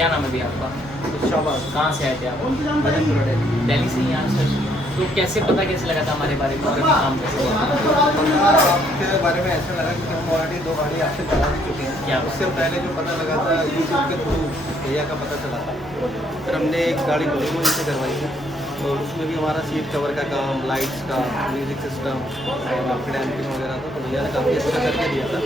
क्या नाम है भैया आपका? शौकत। कहाँ से आए थे आप? दिल्ली से ही यहाँ सर। तो कैसे पता कैसे लगा था हमारे बारे में और अभी काम कैसे हुआ? आपके बारे में ऐसा लगा कि हम ऑलरेडी 2 गाड़ी आपसे चला भी चुके हैं। क्या? उससे पहले जो पता लगा था यूट्यूब के थ्रू भैया का पता चला था। फिर हमने एक गाड़ी बड़ी से करवाई है और उसमें भी हमारा सीट कवर का काम, लाइट्स का, म्यूज़िक सिस्टम, आपके डैम्पिंग वगैरह था, तो भैया ने काफ़ी अच्छा करके दिया था।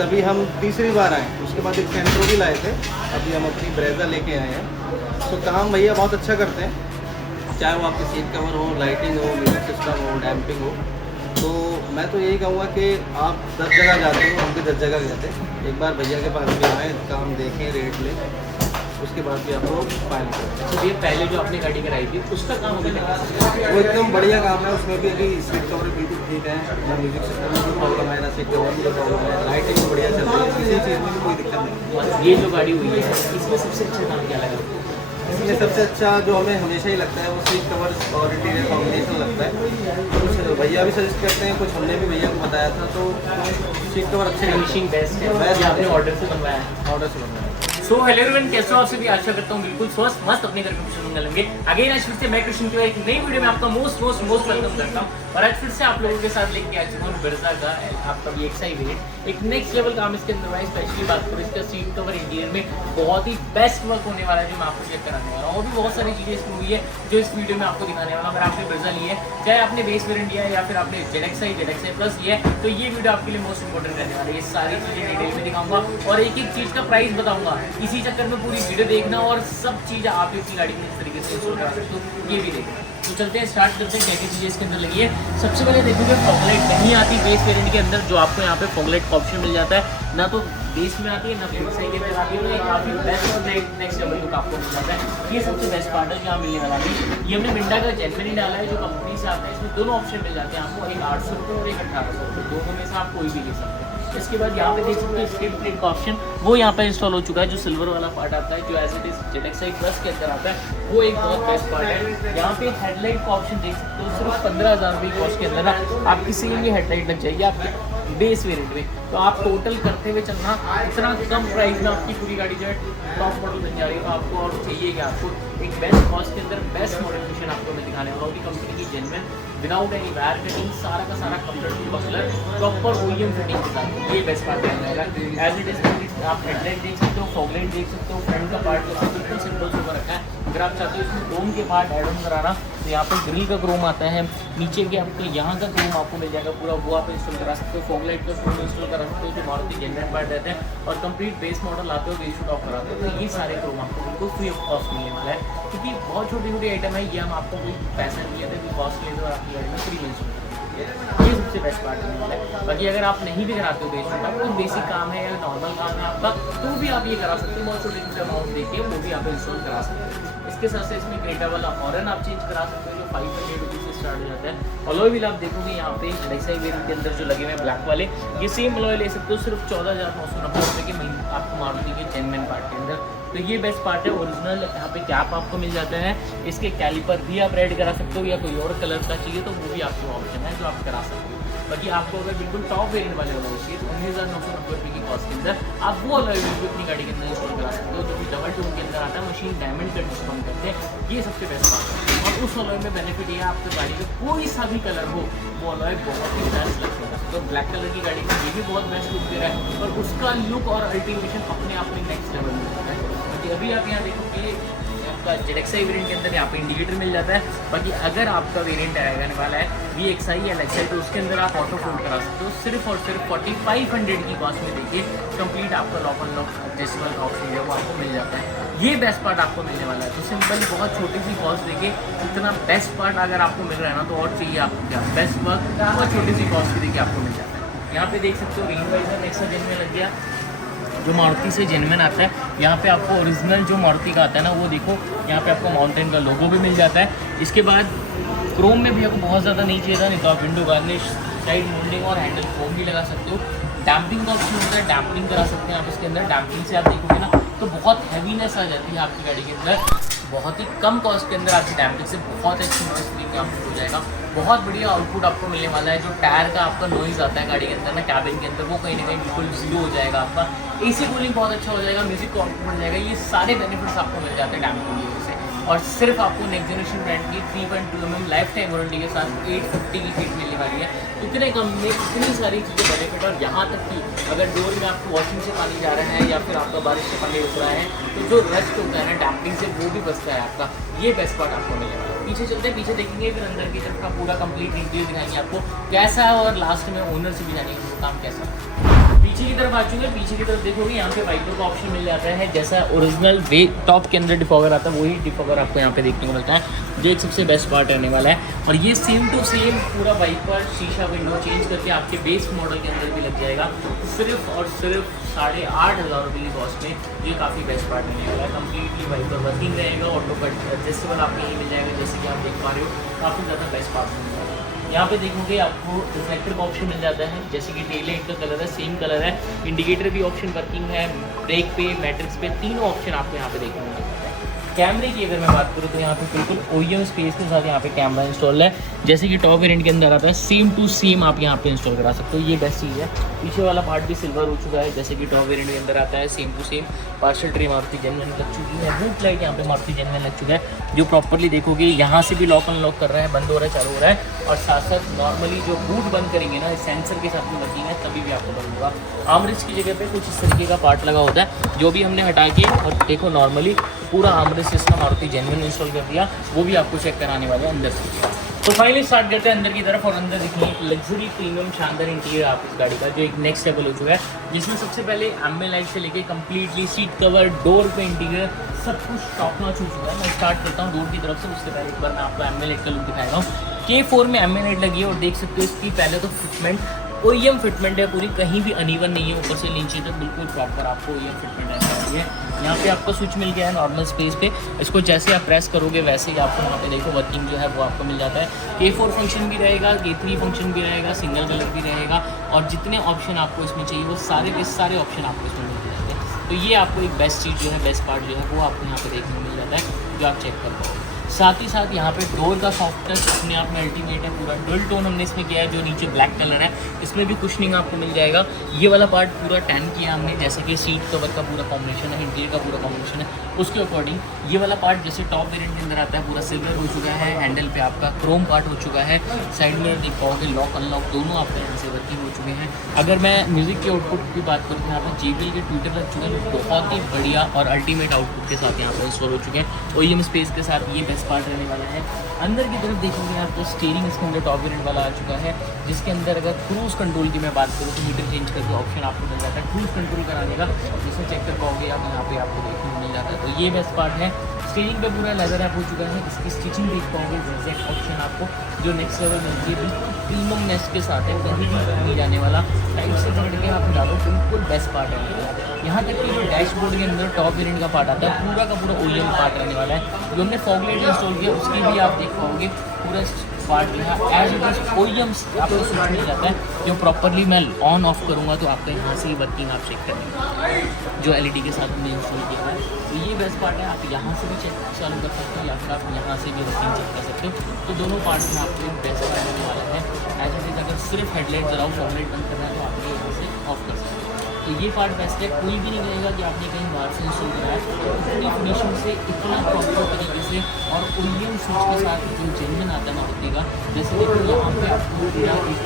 तभी हम तीसरी बार आए। उसके बाद एक सेंट्रो भी लाए थे, अभी हम अपनी ब्रेजा लेके आए हैं। तो काम भैया बहुत अच्छा करते हैं, चाहे वो आपके सीट कवर हो, लाइटिंग हो, म्यूज़िक सिस्टम हो, डैम्पिंग हो। तो मैं तो यही कहूँगा कि आप 10 जगह जाते हो, हम भी 10 जगह गए थे। एक बार भैया के पास भी आएँ, काम देखें, रेट लें, उसके बाद भी आपको फाइल करें। तो ये पहले जो आपने गाड़ी कराई थी उसका काम अभी तक कैसे चल रहा है? वो एकदम बढ़िया काम है, उसमें भी अभी सीट कवर बिल्कुल ठीक है, ना म्यूज़िक सिस्टम में कोई प्रॉब्लम है, ना सीट कवर में कोई प्रॉब्लम है, लाइटिंग भी बढ़िया चल रही है, किसी चीज़ में भी कोई दिक्कत नहीं। ये जो गाड़ी हुई है इसमें सबसे अच्छा काम क्या लगा? इसमें सबसे अच्छा जो हमें हमेशा ही लगता है वो सीट कवर और इंटीरियर कॉम्बिनेशन लगता है। कुछ भैया भी सजेस्ट करते हैं, कुछ हमने भी भैया को बताया था, तो सीट कवर अच्छे फिनिशिंग बेस्ट है, बेस्ट आपने ऑर्डर से बनवाया है? ऑर्डर से बनवाया। सो हेलो एवरीवन, कैसे हो आप सभी? आशा करता हूँ बिल्कुल स्वस्थ मस्त अपने घर में कुछ मिलेंगे। अगेन आज फिर से मैं कृष्ण की एक नई वीडियो में आपका मोस्ट वेलकम करता हूँ। और आज फिर से आप लोगों के साथ लेके आ चुका हूँ ब्रेजा का आपका भी एक्साई वेरिएंट। एक नेक्स्ट लेवल काम इसके अंदर है। स्पेशली बात करूँ इसका सीट कवर इंटीरियर में बहुत ही बेस्ट वर्क होने वाला है जो मैं आपको चेक कराने वाला हूँ। और भी बहुत सारी चीज़ें इसमें हुई है जो इस वीडियो में आपको दिखाने वाला हूँ। अगर आपने ब्रेजा ली है, चाहे आपने बेस वेरिएंट लिया है या फिर आपने जेड एक्स आई प्लस लिया है, तो ये वीडियो आपके लिए मोस्ट इंपॉर्टेंट रहने वाला है। ये सारी चीज़ें डिटेल में दिखाऊंगा और एक एक चीज़ का प्राइस बताऊंगा। इसी चक्कर में पूरी वीडियो देखना और सब चीज़ आप अपनी गाड़ी में इस तरीके से इंस्टॉल करा सकते हो, ये भी देखना। तो चलते हैं, स्टार्ट करते हैं क्या क्या चीज़ें इसके अंदर लगी है। सबसे पहले देखोगे फॉगलाइट नहीं आती बेस वेरिएंट के अंदर, जो आपको यहाँ पे फॉगलाइट का ऑप्शन मिल जाता है। ना तो बेस में आती है ना फिर सही के अंदर आती है, तो ये काफ़ी बेस्ट और नेक्स्ट लेवल लुक आपको मिल जाता है। ये सबसे बेस्ट पार्ट है जो यहाँ मिलने वाला है। ये हमने मिंडा का जेनवन ही डाला है जो कंपनी से आता है। इसमें दोनों ऑप्शन मिल जाते हैं आपको, एक 800 रुपये और एक 1800 रुपये, दोनों में से आप कोई भी ले सकते हैं। इसके बाद यहाँ पे देख सकते हो स्किड प्लेट का ऑप्शन वो यहाँ पे इंस्टॉल हो चुका है, जो सिल्वर वाला पार्ट आता है, जो as it is Z X I plus के अंदर आता है, वो एक बहुत बेस्ट पार्ट है। यहाँ पे हेडलाइट का ऑप्शन देख सकते हो, सिर्फ 15,000 रुपये कॉस्ट के अंदर ना आपकी सेम ये हेडलाइट लग जाएगी आपके बेस वेरिएंट में। तो आप टोटल करते हुए चलना, इतना कम प्राइस में आपकी पूरी गाड़ी जो है टॉप मॉडल बन जा रही है। तो आपको और चाहिए कि आपको एक बेस्ट कॉस्ट के अंदर बेस्ट मॉडिफिकेशन आपको मैं दिखाने वाला हूँ। कंपनी की genuine without any wire cutting, सारा का सारा कंप्लीट बकलर प्रॉपर ओईएम फिटिंग के साथ, ये बेस्ट पार्ट रहने वाला। एज इट इज आप हेडलाइट देख सकते हो, फॉगलाइट देख सकते हो, फ्रंट का पार्ट बिल्कुल सिंपल से रखा है। अगर आप चाहते हो इसमें क्रोम के पार्ट एड ऑन कराना, तो यहाँ पर ग्रिल का क्रोम आता है, नीचे के आपको यहाँ का क्रोम आपको मिल जाएगा पूरा, वो आप इंस्टॉल करा सकते हो। फॉगलाइट का क्रोम इंस्टॉल करा सकते हो जो मारुति जेन्युइन पार्ट रहते हैं, और कंप्लीट बेस मॉडल आते हो बेस शूट ऑफ कराते हो, तो ये सारे क्रोम आपको बिल्कुल फ्री ऑफ कॉस्ट मिलने वाला है। क्योंकि बहुत छोटी छोटी आइटम है, ये हम आपको कोई पैसा नहीं लेते, कोई कॉस्ट लेते और आपकी गाड़ी में फ्री में इंस्टॉल करते हैं। ये सबसे बेस्ट पार्ट होने वाला है। बाकी अगर आप नहीं भी कराते हो बेस शूट, आपको बेसिक काम है या नॉर्मल काम है आपका, तो भी आप ये करा सकते हो। बहुत छोटे छोटे अमाउंट देके वो भी आप इंस्टॉल करा सकते हो। इसके साथ से इसमें क्रेटा वाला हॉर्न आप चेंज करा सकते हो, जो 500 रुपीज़ से स्टार्ट हो जाता है। अलॉय व्हील आप देखोगे यहाँ पे एक्साई वेरिएंट के अंदर जो लगे हुए हैं ब्लैक वाले, ये सेम अलॉय ले सकते हो सिर्फ 14,990 रुपये के आपको मारुति के जेन्युइन पार्ट के अंदर। तो ये बेस्ट पार्ट है। ओरिजिनल यहाँ पे कैप आपको मिल जाता है, इसके कैलिपर भी आप रेड करा सकते हो, या कोई और कलर का चाहिए तो वो भी आपको ऑप्शन है जो आप करा सकते हो। बाकी आपको अगर बिल्कुल टॉप वेरिएंट वाले अलॉय चाहिए तो 19,990 रुपये की कॉस्ट के अंदर आप वो अलॉय व्हील भी अपनी गाड़ी के अंदर इंस्टॉल करा सकते हो, जो कि डबल टोन के अंदर आता है, मशीन डायमंड का डिस्काउंट करते हैं। ये सबसे बेस्ट बात है। और उस अलॉय में बेनिफिट ये है, आपकी गाड़ी में कोई सा भी कलर हो, वो अलॉय बहुत ही बेस्ट लगेगा। तो ब्लैक कलर की गाड़ी में ये भी बहुत बेस्ट लुक दे रहा है, और उसका लुक और अल्टीमेशन अपने आप में नेक्स्ट लेवल में होता है। बाकी अभी आप यहाँ देखोगे आपका जेड एक्स आई वेरिएंट के अंदर यहाँ पे इंडिकेटर मिल जाता है। बाकी अगर आपका वेरिएंट आने वाला है वी एक्स आई या एक्स आई, तो उसके अंदर आप ऑटो फोल्ड करा सकते हो, सिर्फ और सिर्फ 4,500 की कॉस्ट में देखिए कंप्लीट आपका लॉक अनलॉक एडजस्टेबल का ऑप्शन है वो आपको मिल जाता है। ये बेस्ट पार्ट आपको मिलने वाला है। तो सिंपल बहुत छोटी सी कॉस्ट देखिए इतना बेस्ट पार्ट अगर आपको मिल रहा है ना, तो और चाहिए आपको क्या, बेस्ट वर्क बहुत छोटी सी कॉस्ट की देखिए आपको मिल जाता है। यहाँ पे देख सकते हो रेन वाइजर नेक्सा जेन्युइन लग गया, जो मारुति से जेन्युइन आता है। यहाँ पे आपको ओरिजिनल जो मारुति का आता है ना, वो देखो यहाँ पे आपको माउंटेन का लोगो भी मिल जाता है। इसके बाद क्रोम में भी आपको बहुत ज़्यादा नहीं चाहिए था, नहीं तो आप विंडो गार्निश, साइड मोल्डिंग और हैंडल फोम भी लगा सकते हो। डैम्पिंग का ऑप्शन होता है, डैम्पिंग करा सकते हैं आप इसके अंदर। डैम्पिंग से आप देखोगे ना तो बहुत हैवीनेस आ जाती है आपकी गाड़ी के अंदर, बहुत ही कम कॉस्ट के अंदर आपकी डैम्पिंग से बहुत अच्छी स्पीड आपको हो जाएगा। बहुत बढ़िया आउटपुट आपको मिलने वाला है। जो टायर का आपका नॉइज़ आता है गाड़ी के अंदर ना, कैबिन के अंदर, वो कहीं ना कहीं बिल्कुल जीरो हो जाएगा आपका। एसी कूलिंग बहुत अच्छा हो जाएगा, म्यूजिक का आउटपुट बढ़ जाएगा। ये सारे बेनिफिट्स आपको मिल जाते हैं डैम्पिंग की वजह से। और सिर्फ आपको नेक्स्ट जनरेशन ब्रांड की 3.2 mm लाइफ टाइम वारंटी के साथ 850 की किट मिलने वाली है। इतने कम में इतनी सारी चीज़ें बेनिफिट, और यहाँ तक कि अगर डोर में आपको वॉशिंग से पानी जा रहा है या फिर आपका बारिश से पानी रुक रहा है, तो जो रस्ट होता है ना डैम्पिंग से, वो भी बचता है आपका। ये बेस्ट पार्ट आपको मिलने वाला है। पीछे चलते हैं, पीछे देखेंगे, फिर अंदर की तरफ का पूरा कंप्लीट रिव्यू दिखाएंगे आपको कैसा है, और लास्ट में ओनर से भी जानेंगे वो काम कैसा है। पीछे की तरफ आ चुके हैं, पीछे की तरफ देखोगे यहाँ पे वाइपर का ऑप्शन मिल जाता है। जैसा ओरिजिनल वे टॉप के अंदर डिफॉगर आता है, वही डिफॉगर आपको यहाँ पे देखने को मिलता है, जो एक सबसे बेस्ट पार्ट रहने वाला है। और ये सेम टू सेम पूरा वाइपर शीशा विंडो चेंज करके आपके बेस मॉडल के अंदर भी लग जाएगा, सिर्फ और सिर्फ 8,500 रुपये की कॉस्ट में। ये काफ़ी बेस्ट पार्ट मिलने वाला है। कम्प्लीटली वाइपर वर्किंग रहेगा, ऑटो कट एडजस्टेबल आपको यही मिल जाएगा, जैसे कि आप देख पा रहे हो। काफ़ी ज़्यादा बेस्ट पार्ट मिलने वाला है। यहाँ पे देखोगे आपको रिफ्लेक्टर का ऑप्शन मिल जाता है, जैसे कि टेल लाइट का कलर है सेम कलर है। इंडिकेटर भी ऑप्शन वर्किंग है, ब्रेक पे, मैट्रिक्स पे, तीनों ऑप्शन आपको यहाँ पे देखने को मिलता है। कैमरे की अगर मैं बात करूँ तो यहाँ पे बिल्कुल OEM स्पेस के साथ यहाँ पे कैमरा इंस्टॉल है, जैसे कि टॉप वेरिएंट के अंदर आता है। सेम टू सेम आप यहाँ पे इंस्टॉल करा सकते हो, ये बेस्ट चीज़ है। पीछे वाला पार्ट भी सिल्वर हो चुका है, जैसे कि टॉप वेरिएंट के अंदर आता है। Same to same parcel tray Maruti genuine लग चुकी है, बूट लाइट यहाँ पे मारुति जेन्युइन लग चुका है, जो प्रॉपरली देखोगे यहाँ से भी लॉक अनलॉक कर रहा है, बंद हो रहा है, चालू हो रहा है। और साथ साथ नॉर्मली जो बूट बंद करेंगे ना, सेंसर के साथ में वर्किंग है, तभी भी आपको बंद होगा। आर्मरेस्ट की जगह पे कुछ इस तरीके का पार्ट लगा होता है, जो भी हमने हटा के, और देखो नॉर्मली पूरा armrest system Maruti genuine install कर दिया, वो भी आपको चेक कराने वाले हैं अंदर से। तो फाइनली स्टार्ट करते हैं अंदर की तरफ, और अंदर देखिए एक लग्जरी प्रीमियम शानदार इंटीरियर आप इस गाड़ी का, जो एक नेक्स्ट लेवल हो चुका है, जिसमें सबसे पहले एम्बिएंट लाइट से लेके कंप्लीटली सीट कवर, डोर पे इंटीरियर, सब कुछ टॉप नॉच हो चुका है। मैं स्टार्ट करता हूँ डोर की तरफ से, उससे पहले एक बार मैं आपको एम्बिएंट लाइट का लुक दिखाएगा हूँ। K4 में एम्बिएंट लाइट लगी है, और देख सकते हो इसकी पहले तो फिटमेंट OEM फिटमेंट है पूरी, कहीं भी अनइवन नहीं है, ऊपर से नीचे तक बिल्कुल प्रॉपर आपको OEM फिटमेंट रहने वाली है। यहाँ पे आपको स्विच मिल गया है नॉर्मल स्पेस पे, इसको जैसे आप प्रेस करोगे वैसे ही आपको वहाँ पे देखो वर्किंग जो है वो आपको मिल जाता है। K4 फंक्शन भी रहेगा, K3 फंक्शन भी रहेगा, सिंगल कलर भी रहेगा, और जितने ऑप्शन आपको इसमें चाहिए वो सारे के सारे ऑप्शन आपको इसमें मिल जाते हैं। तो ये आपको एक बेस्ट चीज़ जो है, बेस्ट पार्ट जो है वो आपको यहाँ पे देखने को मिल जाता है, जो आप चेक कर पाओगे। साथ ही साथ यहाँ पे डोर का सॉफ्ट टच अपने आप में अल्टीमेट है। पूरा डुअल टोन हमने इसमें किया है, जो नीचे ब्लैक कलर है, इसमें भी कुशनिंग आपको मिल जाएगा। ये वाला पार्ट पूरा टैन किया हमने, जैसे कि सीट कवर का पूरा कॉम्बिनेशन है, इंटीरियर का पूरा कॉम्बिनेशन है, उसके अकॉर्डिंग ये वाला पार्ट जैसे टॉप वेरिएंट के अंदर आता है पूरा सिल्वर हो चुका है। हैंडल पे आपका क्रोम पार्ट हो चुका है, साइड में देख पाओगे लॉक अनलॉक दोनों आपके यहाँ से वर्किंग हो चुके हैं। अगर मैं म्यूज़िक के आउटपुट की बात करूँ तो यहाँ पर JBL के ट्विटर लग चुके हैं, बहुत ही बढ़िया और अल्टीमेट आउटपुट के साथ यहाँ पर इंस्टॉल हो चुके हैं। OEM स्पेस के साथ ये बेस्ट पार्ट रहने वाला है। अंदर की तरफ देखेंगे आप तो स्टीयरिंग इसके अंदर टॉप वेरिएंट वाला आ चुका है, जिसके अंदर अगर क्रूज़ कंट्रोल की मैं बात करूँ तो मीटर चेंज करके ऑप्शन आपको मिल जाता है क्रूज़ कंट्रोल कराने का, जिसमें चेक कर पाओगे आप यहाँ पे आपको देखने को मिल जाता है। तो ये बेस्ट पार्ट है। स्टीयरिंग पे पूरा लेदर ऐप हो चुका है, इसकी स्टिचिंग देख पाओगे, एग्जैक्ट ऑप्शन आपको जो नेक्स्ट लेवल मिलती है, बिल्कुल प्रीमियम नेस्ट के साथ है, कहीं भी नहीं जाने वाला, टाइप से पकड़ के आप डालो, बिल्कुल बेस्ट पार्ट है। यहाँ तक कि जो डैशबोर्ड के अंदर टॉप वेरिएंट का पार्ट आता है, पूरा का पूरा OEM पार्ट रहने वाला है। जो हमने फॉग लाइट इंस्टॉल किया उसकी भी आप देख पाओगे, पूरा पार्ट जो है एज इट इज OEM आपको स्विच मिल जाता है, जो प्रॉपरली मैं ऑन ऑफ करूँगा तो आपका यहाँ से ही वर्किंग आप चेक करेंगे, जो LED के साथ हमने इंस्टॉल किया है। तो ये बेस्ट पार्ट है, आप यहाँ से भी चेक चालू कर सकते हो या फिर आप यहाँ से भी वर्किंग चेक कर सकते हो। तो दोनों पार्ट में आपको बेस्ट पार्ट होने वाला है। एज इट इज अगर सिर्फ हेडलाइट जलाओ, फॉग लाइट बंद करना है तो आप यहाँ से ऑफ कर सकते हो। तो ये पार्ट बेस्ट है, कोई भी नहीं कहेगा कि आपने कहीं बाहर से इंस्टॉल कराया है। इतनी फिनिशिंग से, इतना प्रॉपर तरीके से, और OEM स्विच के साथ जो जेन्युइन आता है मारुति का, जैसे देखो यहाँ पे आपको पूरा एक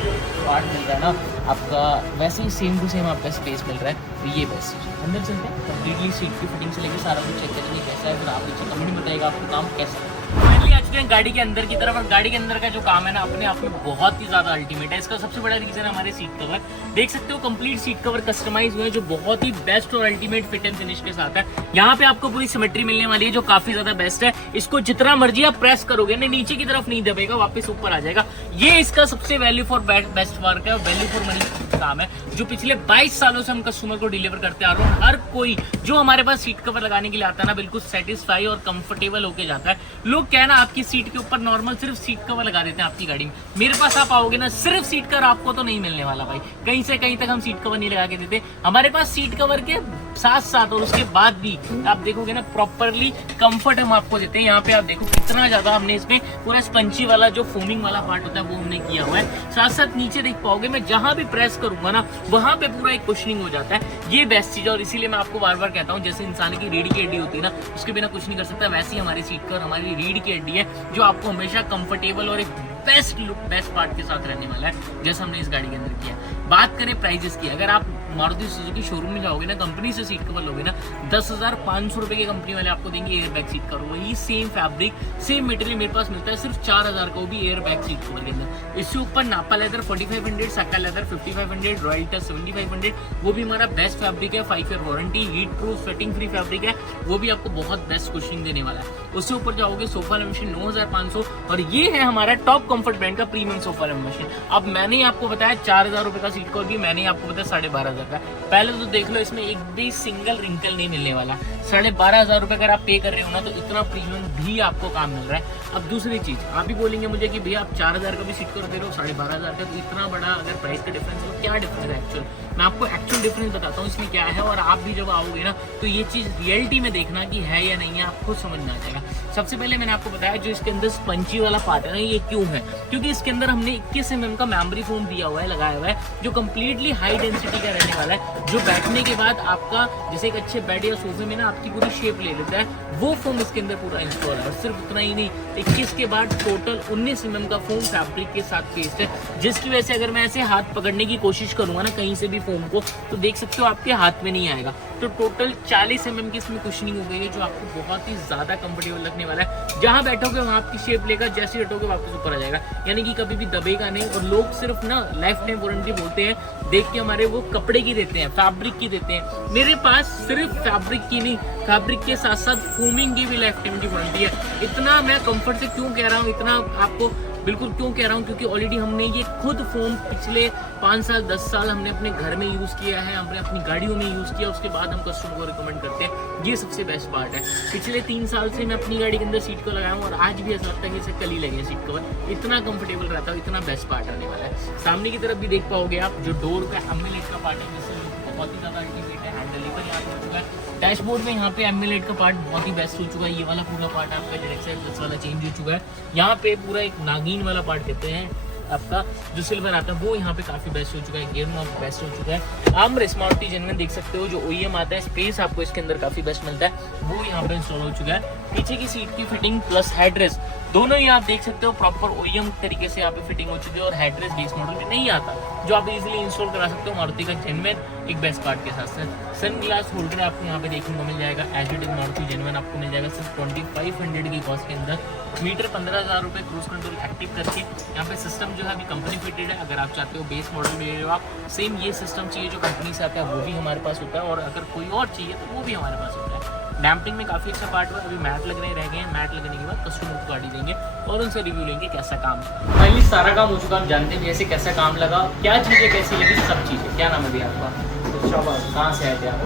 पार्ट मिलता है ना आपका, वैसे ही सेम टू सेम आपका स्पेस मिल रहा है। तो ये बेस्ट चीज़ है। अंदर चलते हैं, कम्प्लीटली सीट की फिटिंग से लेकर सारा कुछ चेक करेंगे कैसा है, फिर आप नीचे कमेंट में बताइएगा आपको काम कैसा है। फाइनली आ चुके हैं गाड़ी के अंदर की तरफ, और गाड़ी के अंदर का जो काम है ना अपने आप में बहुत ही ज़्यादा अल्टीमेट है। इसका सबसे बड़ा रीज़न है हमारे सीट कवर, देख सकते हो कंप्लीट सीट कवर कस्टमाइज हुए हैं, जो बहुत ही बेस्ट और अल्टीमेट फिट एंड फिनिश के साथ है। यहाँ पे आपको पूरी सिमेट्री मिलने वाली है, जो काफी ज्यादा बेस्ट है। इसको जितना मर्जी आप प्रेस करोगे ना, नीचे की तरफ नहीं दबेगा, वापस ऊपर आ जाएगा। ये इसका सबसे वैल्यू फॉर बेस्ट वर्क है, और वैल्यू फॉर मनी काम है, जो पिछले 22 सालों से हम कस्टमर को डिलीवर करते आ रहे हैं। हर कोई जो हमारे पास सीट कवर लगाने के लिए आता है ना, बिल्कुल सेटिस्फाई और कंफर्टेबल होके जाता है। लोग क्या है ना, आपकी सीट के ऊपर नॉर्मल सिर्फ सीट कवर लगा देते हैं आपकी गाड़ी में। मेरे पास आप आओगे ना, सिर्फ सीट कवर आपको तो नहीं मिलने वाला भाई, कहीं से कहीं तक हम सीट कवर नहीं लगा के देते। हमारे पास सीट कवर के साथ साथ और उसके बाद भी आप देखोगे ना प्रॉपरली कंफर्ट हम आपको देते हैं। यहाँ पे आप देखो कितना ज्यादा हमने इसमें पूरा स्पंची वाला जो फोमिंग वाला पार्ट होता है वो हमने किया हुआ है। साथ साथ नीचे देख पाओगे मैं जहां भी प्रेस करूंगा ना वहां पे पूरा एक कुशनिंग हो जाता है। ये बेस्ट चीज है और इसीलिए मैं आपको बार बार कहता हूँ जैसे इंसान की रीढ़ की हड्डी होती है ना उसके बिना कुछ नहीं कर सकता, वैसे ही हमारी सीट का और हमारी रीढ़ की हड्डी है जो आपको हमेशा कंफर्टेबल और एक बेस्ट लुक बेस्ट पार्ट के साथ रहने वाला है जैसा हमने इस गाड़ी के अंदर किया। बात करें प्राइजेस की, अगर आप मारुति सुजुकी शोरूम में जाओगे ना कंपनी से सीट कवर लोगे ना 10,500 रुपए की कंपनी वाले आपको देंगे एयर बैग सीट कवर। वही सेम फैब्रिक सेम मटेरियल मेरे पास मिलता है सिर्फ 4,000 का, वो भी एयर बैग सीट कवर के अंदर। इससे ऊपर नापा लेदर 4500, सक्का लेदर 5500, रॉयल टच 7500, वो भी हमारा बेस्ट फैब्रिक है, 5 year warranty, heat proof sweating free fabric है, वो भी आपको बहुत बेस्ट कुशनिंग देने वाला है। उससे ऊपर जाओगे सोफा मशीन 9,500 और ये है हमारा टॉप कंफर्ट ब्रांड का प्रीमियम सोफा मशीन। अब मैंने आपको बताया 4,000 रुपए का सीट कवर भी, मैंने आपको बताया 12,500 का। पहले तो देख लो इसमें एक भी सिंगल रिंकल नहीं मिलने वाला। 12,500 रुपए अगर आप पे कर रहे हो ना तो इतना प्रीमियम भी आपको काम मिल रहा है। अब दूसरी चीज आप भी बोलेंगे मुझे कि भैया आप 4,000 का भी सीट कवर दे रहे हो 12,500 का, तो इतना बड़ा अगर प्राइस का डिफरेंस है तो क्या डिफरेंस है एक्चुअल? मैं आपको एक्चुअल डिफरेंस बताता हूँ इसमें क्या है और आप भी जब आओगे ना तो ये चीज रियलिटी में देखना कि है या नहीं है, आपको समझ में आ जाएगा। सबसे पहले मैंने आपको बताया जो इसके अंदर स्पंची वाला पार्ट है ना ये क्यों है, क्योंकि इसके अंदर हमने 21 mm का मेमोरी फोम दिया हुआ है, लगाया हुआ है जो कंप्लीटली हाई डेंसिटी का रहने वाला है, जो बैठने के बाद आपका जैसे एक अच्छे बेड या सोफे में ना आपकी पूरी शेप ले लेता है, वो फोम इसके अंदर पूरा इंस्टॉल है। और सिर्फ उतना ही नहीं, 21 के बाद टोटल 19 mm का फोम फैब्रिक के साथ पेस्ट है, जिसकी वजह से अगर मैं ऐसे हाथ पकड़ने की कोशिश करूंगा ना कहीं से भी फोम को तो देख सकते हो आपके हाथ में नहीं आएगा। तो टोटल 40 mm की इसमें कुशनिंग हो गई है जो आपको बहुत ही ज्यादा कंफर्टेबल लगने वाला है। जहां बैठोगे वहां आपकी शेप लेगा, जैसे हटोगे वापस ऊपर आ जाएगा, यानी कि कभी भी दबेगा नहीं। और लोग सिर्फ ना लाइफ टाइम वारंटी बोलते हैं, देख के हमारे वो कपड़े की देते हैं, फैब्रिक की देते हैं। मेरे पास सिर्फ फैब्रिक की नहीं, फैब्रिक के साथ साथ फोमिंग की भी लाइफ टाइम की वारंटी है। इतना मैं कंफर्ट से क्यों कह रहा हूँ, इतना आपको बिल्कुल क्यों कह रहा हूँ, क्योंकि ऑलरेडी हमने ये खुद फोम पिछले 5 साल 10 साल हमने अपने घर में यूज़ किया है, हमने अपनी गाड़ियों में यूज़ किया, उसके बाद हम कस्टमर को रिकमेंड करते हैं। ये सबसे बेस्ट पार्ट है। पिछले 3 साल से मैं अपनी गाड़ी के अंदर सीट कवर लगाया हूँ और आज भी ऐसा लगता है कि इसे कल ही लगे सीट कवर, इतना कंफर्टेबल रहता है, इतना बेस्ट पार्ट आने वाला है। सामने की तरफ भी देख पाओगे आप जो डोर का एम्बुलेट का पार्ट है, जिससे बहुत ही ज़्यादा अल्टीमेट है। हैंडल पर यहाँ हो चुका है, डैशबोर्ड में यहाँ पे एम्बुलेट का पार्ट बहुत ही बेस्ट हो चुका है। ये वाला पूरा पार्ट आपका डायरेक्ट वाला चेंज हो चुका है। यहाँ पे पूरा एक नागिन वाला पार्ट कहते हैं आपका जो सिल्वर आता है वो यहाँ पे काफी बेस्ट हो चुका है। गियर नॉब बेस्ट हो चुका है। आर्म स्मार्टी जेन्युइन देख सकते हो, जो OEM आता है स्पेस आपको इसके अंदर काफी बेस्ट मिलता है, वो यहाँ पे इंस्टॉल हो चुका है। पीछे की सीट की फिटिंग प्लस हेडरेस्ट दोनों ही आप देख सकते हो प्रॉपर OEM तरीके से यहाँ पे फिटिंग हो चुकी है। और हेडरेस्ट बेस मॉडल में नहीं आता, जो आप इजीली इंस्टॉल करा सकते हो मारुति का जेन्युइन एक बेस्ट पार्ट के साथ साथ। सन ग्लास होल्डर आपको यहाँ पे देखने को मिल जाएगा, as it is Maruti genuine आपको मिल जाएगा सिर्फ 2500 की कॉस्ट के अंदर। मीटर 15,000 रुपये, क्रूज कंट्रोल एक्टिव करके। यहाँ पे सिस्टम जो है अभी कंपनी फिटेड है, अगर आप चाहते हो बेस मॉडल में ले लो आप, सेम ये सिस्टम चाहिए जो कंपनी से आता है वो भी हमारे पास होता है, और अगर कोई और चाहिए तो वो भी हमारे पास होता है। डैम्पिंग में काफ़ी अच्छा पार्ट हुआ, अभी मैट लगने रह गए हैं, मैट लगने के बाद कस्टमर को गाड़ी देंगे और उनसे रिव्यू लेंगे कैसा काम है। फाइनली सारा काम हो चुका, आप जानते हैं जैसे कैसा काम लगा, क्या चीज़ें कैसी लगी, सब चीज़ें। क्या नाम है भैया आपका? शाबाश। कहाँ से आए थे आप?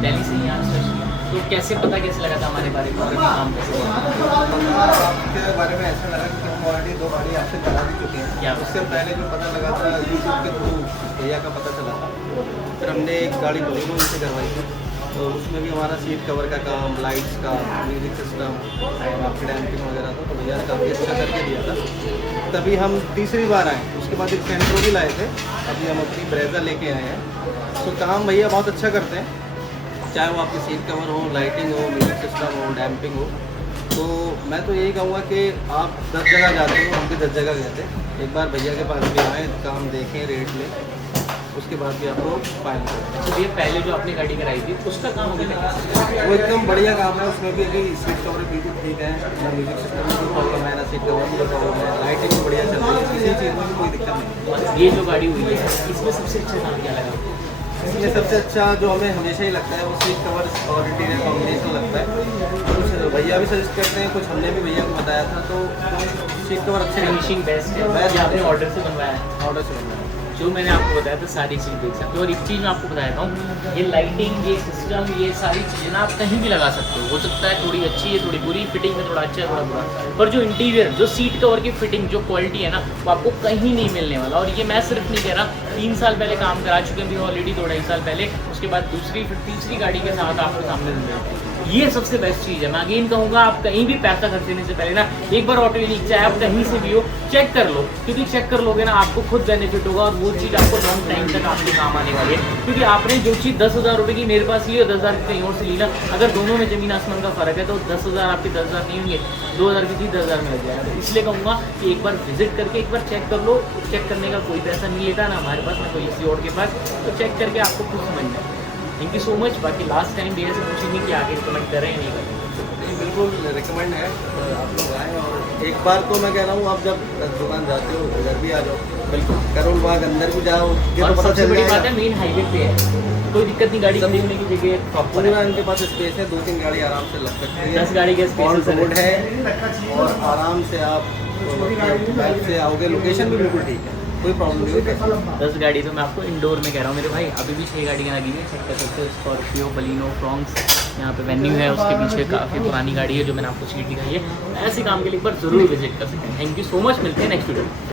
दिल्ली से ही यहाँ। तो कैसे पता कैसे लगा था हमारे बारे में, काम कैसे आपके बारे में ऐसा लगा कि हम ऑलरेडी 2 गाड़ी आपसे चला भी चुके हैं। क्या? उससे पहले जो पता लगा था यूट्यूब के थ्रू भैया का पता चला था, फिर हमने एक गाड़ी बोली उनसे करवाई थी, तो उसमें भी हमारा सीट कवर का काम, लाइट्स का, म्यूजिक सिस्टम और आपके डैम्पिंग वगैरह था, तो भैया ने काफ़ी अच्छा करके दिया था। तभी हम तीसरी बार आए, उसके बाद एक सेंट्रो भी लाए थे, अभी हम अपनी ब्रेजा लेके आए हैं। तो काम भैया बहुत अच्छा करते हैं, चाहे वो आपकी सीट कवर हो, लाइटिंग हो, म्यूजिक सिस्टम हो, डैम्पिंग हो। तो मैं तो यही कहूँगा कि आप 10 जगह जाते हो, हम भी 10 जगह गए थे। एक बार भैया के पास भी आए, काम देखें, रेट लें, उसके बाद भी आपको फाइनल करें। अच्छा भैया, पहले जो आपने गाड़ी कराई थी उसका काम अभी तक? वो एकदम बढ़िया काम है, उसमें भी अभी सीट कवर बिल्कुल ठीक है, ना म्यूजिक सिस्टम में कोई प्रॉब्लम है, ना सीट कवर में कोई प्रॉब्लम है, लाइटिंग भी बढ़िया चल रही है, किसी चीज़ में भी कोई दिक्कत नहीं। और ये जो गाड़ी हुई है इसमें सबसे अच्छा काम क्या लगा? इसमें सबसे अच्छा जो हमें हमेशा ही लगता है वो सीट कवर और इंटीरियर कॉम्बिनेशन लगता है। कुछ भैया भी सजेस्ट करते हैं, कुछ हमने भी भैया को बताया था, तो सीट कवर अच्छे फिनिशिंग बेस्ट है, बेस्ट आपने ऑर्डर से बनवाया है? ऑर्डर से बनवाया है। जो मैंने आपको बताया था सारी चीज़ देख सकते हो। और एक चीज़ मैं आपको बता देता हूँ, ये लाइटिंग, ये सिस्टम, ये सारी चीज़ें ना आप कहीं भी लगा सकते हो सकता है थोड़ी अच्छी है थोड़ी बुरी, फिटिंग में थोड़ा अच्छा है थोड़ा बुरा, पर जो इंटीरियर, जो सीट कवर की फिटिंग, जो क्वालिटी है ना, वो आपको कहीं नहीं मिलने वाला। और ये मैं सिर्फ नहीं कह रहा, 3 साल पहले काम करा चुके हैं भी ऑलरेडी, 2-2.5 साल पहले, उसके बाद दूसरी फिर तीसरी गाड़ी के साथ आपके सामने मिलते हैं। ये सबसे बेस्ट चीज़ है। मैं अगेन कहूँगा, आप कहीं भी पैसा खर्च करने से पहले ना एक बार ऑटो यूनिक, चाहे आप कहीं से भी हो, चेक कर लो, क्योंकि चेक कर लोगे ना आपको खुद बेनिफिट होगा और वो चीज़ आपको लॉन्ग टाइम तक आपके काम आने वाली है। क्योंकि आपने जो चीज़ 10,000 रुपये की मेरे पास ली और 10,000 की कहीं और से ली ना, अगर दोनों में ज़मीन आसमान का फ़र्क है तो 10,000 आपके 10,000 नहीं होंगे, 2,000 की चीज़ 10,000 में लग जाएगा। तो इसलिए कहूँगा कि एक बार विजिट करके एक बार चेक कर लो। चेक करने का कोई पैसा नहीं लेता ना हमारे पास ना कोई किसी और के पास, तो चेक करके आपको खुद समझ जाए। Thank you so much. बाकी लास्ट टाइम भैया से पूछेंगे कि आगे रिकमेंड करें या नहीं करें। बिल्कुल रिकमेंड है, आप लोग आएँ। और एक बार तो मैं कह रहा हूँ, आप जब दुकान जाते हो इधर भी आ जाओ, बिल्कुल करोल बाग अंदर भी जाओ, ये और तो पता सबसे चल बड़ी जाएगा। बात है मेन हाईवे पे है, कोई दिक्कत नहीं, गाड़ी खड़ी होने की जगह प्रॉपर पूरा है। इनके पास स्पेस है, 2-3 गाड़ी आराम से लग सकती है। 10 गाड़ी के ऑन स्पेस रोड है और आराम से आप बाइक से आओगे, लोकेशन भी बिल्कुल ठीक है, कोई प्रॉब्लम नहीं होगी। 10 गाड़ी तो मैं आपको इंडोर में कह रहा हूँ मेरे भाई। अभी भी 6 गाड़ियाँ लगी हुई हैं, चेक कर सकते हो। स्कॉर्पियो, बलिनो, फ्रॉन्क्स, यहाँ पे वेन्यू है, उसके पीछे काफ़ी पुरानी गाड़ी है जो मैंने आपको सीट दिखाई है। ऐसे काम के लिए एक बार जरूर विजिट कर सकते हैं। थैंक यू सो मच, मिलते हैं नेक्स्ट वीडियो में।